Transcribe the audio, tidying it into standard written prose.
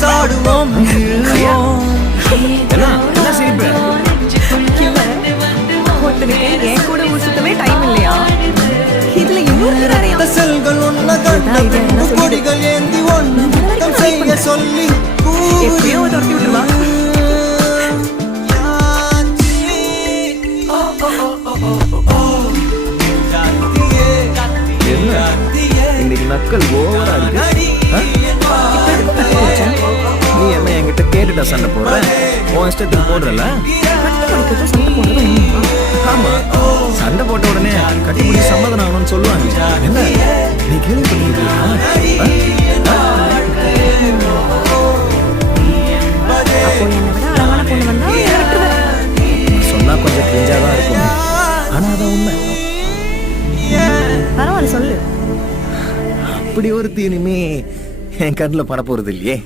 சாடுவோம் என்ன சிரிப்பு? என் கூட ஊர் சுத்தவே டைம் இல்லையா? இதுல இன்னொரு செல்கள் ஒன்ன கண்ட கொடிகள் ஏந்தி ஒன்னம் செய்ய சொல்லி எப்படியோ துரத்தி விட்டுருவா. இன்னைக்கு நக்கல் ஓவரா இருக்கு. நீ என்ன என்கிட்ட கேட்டுட்டா சண்டை போடுற? உன் இஷ்டத்துக்கு போடுறல? ஆமா, சண்டை போட்ட உடனே கட்டிப்பிடி சமாதானம் ஆகணும்னு சொல்லுவாங்க. என்ன நீ கேள்விப்பட்டிருக்கியா? சொன்னா கொஞ்சம் கிரிஞ்சாதான் இருக்கும், ஆனா அதான் உண்மை. பரவாயில்ல சொல்லு. அப்படி ஒரு தீனிமே என் கண்ணில் பட போறது இல்லையே.